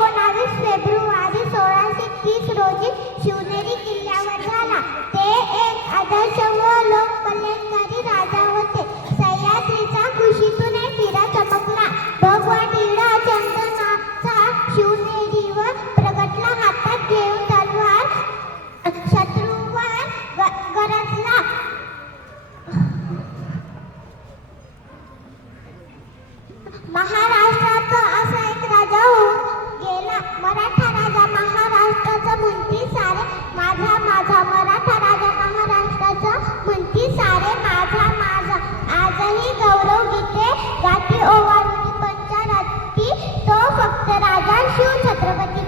19 February 1630 रोजी शिवनेरी किल्ल्यावर झाला. ते एक आदर्श व लोककल्याणकारी राजा होते. सह्याद्रीचा कुशीतून एक हिरा चमकला. भगवा निळा चंदनाचा शिवनेरीवर प्रगटला. हातात घेऊन तलवार शत्रूवर गरजला. महाराष्ट्रात असा एक राजा होऊन गेला. मराठा राजा महाराष्ट्राचा म्हणती सारे माझा माझा. मराठा राजा महाराष्ट्राचा म्हणती सारे माझा माझा. आजही गौरव गीते गाती ओवाळून पंचारती तो फक्त राजा शिव छत्रपती